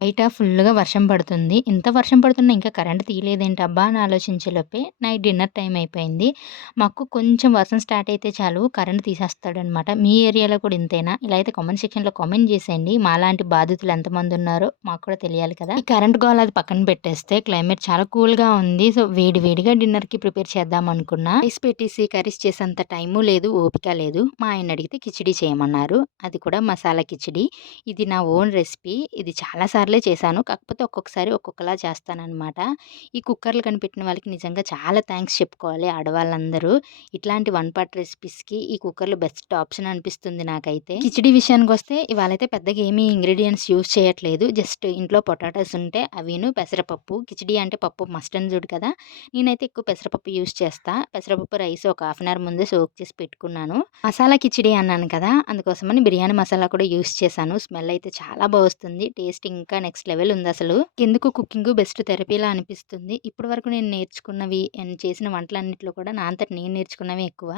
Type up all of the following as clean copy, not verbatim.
బయట ఫుల్లుగా వర్షం పడుతుంది. ఇంత వర్షం పడుతున్నా ఇంకా కరెంట్ తీయలేదేంటబ్బా అని ఆలోచించేలోపే నైట్ డిన్నర్ టైమ్ అయిపోయింది. మాకు కొంచెం వర్షం స్టార్ట్ అయితే చాలు కరెంట్ తీసేస్తాడనమాట. మీ ఏరియాలో కూడా ఇంతేనా? ఇలా అయితే కామెంట్ సెక్షన్‌లో కామెంట్ చేసేయండి. మాలాంటి బాధితులు ఎంతమందున్నారో మాకు కూడా తెలియాలి కదా! ఈ కరెంట్ గోల అది పక్కన పెట్టేస్తే క్లైమేట్ చాలా కూల్‌గా ఉంది. సో, వేడి వేడిగా డిన్నర్‌కి ప్రిపేర్ చేద్దాం అనుకున్నా. రైస్ పెట్టేసి కర్రీస్ చేసేంత టైము లేదు, ఓపిక లేదు. మా ఆయన్ని అడిగితే కిచిడీ చేయమన్నారు. అది కూడా మసాలా కిచిడీ. ఇది నా ఓన్ రెసిపీ. ఇది చాలా సార్లే చేశాను. కాకపోతే ఒక్కొక్కసారి ఒక్కొక్కలా చేస్తాననమాట. ఈ కుక్కర్‌లు కనిపెట్టిన వాళ్ళకి నిజంగా చాలా థాంక్స్ చెప్పుకోవాలి ఆడవాళ్ళందరూ. ఇట్లాంటి వన్ పాట్ రెసిపీస్‌కి ఈ కుక్కర్‌లు బెస్ట్ ఆప్షన్ అనిపిస్తుంది నాకైతే. కిచిడీ విషయానికొస్తే ఇవాళైతే పెద్దగా ఏమి ఇంగ్రీడియెంట్స్ యూజ్ చేయట్లేదు. జస్ట్ ఇంట్లో పొటాటోస్ ఉంటే అవిను, పెసరపప్పు. కిచిడీ అంటే పప్పు మస్ట్ అండ్ షుడ్ కదా! నేనైతే ఎక్కువ పెసరపప్పు యూజ్ చేస్తా. పెసరపప్పు, రైస్ ఒక హాఫ్ అన్ అవర్ ముందే సోక్ చేసి పెట్టుకున్నాను. మసాలా కిచిడీ అన్నాను కదా! అందుకోసమని బిర్యానీ మసాలా కూడా యూజ్ చేశాను. స్మెల్ అయితే చాలా వస్తుంది. టేస్ట్ ఇంకా నెక్స్ట్ లెవెల్ ఉందసలు. ఎందుకు కుకింగు బెస్ట్ థెరపీలా అనిపిస్తుంది. ఇప్పటి వరకు నేను నేర్చుకున్నవి అండ్ చేసిన వంటలన్నిట్లో కూడా నా అంతట నేను నేర్చుకున్నవే ఎక్కువ.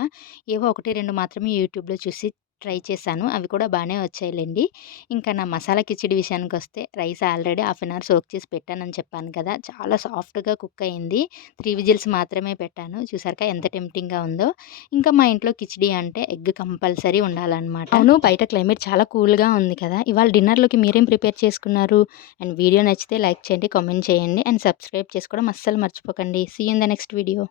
ఏవో 1, 2 మాత్రమే యూట్యూబ్‌లో చూసి ట్రై చేశాను. అవి కూడా బానే వచ్చాయిలెండి. ఇంకా నా మసాలా కిచిడి విషయానికొస్తే rice already half an hour soak చేసి పెట్టానని చెప్పాను కదా! చాలా సాఫ్ట్‌గా కుక్ అయింది. 3 విజిల్స్ మాత్రమే పెట్టాను. చూసారుగా ఎంత టెంప్టింగ్‌గా ఉందో. ఇంకా మా ఇంట్లో కిచిడీ అంటే ఎగ్ కంపల్సరీ ఉండాలనమాట. అవును, బయట క్లైమేట్ చాలా కూల్‌గా ఉంది కదా! ఇవాళ డిన్నర్‌లోకి మీరేం ప్రిపేర్ చేసుకున్నారు? అండ్ వీడియో నచ్చితే లైక్ చేయండి, కామెంట్ చేయండి అండ్ సబ్స్క్రైబ్ చేసుకోవడం అస్సలు మర్చిపోకండి. See you in the next video.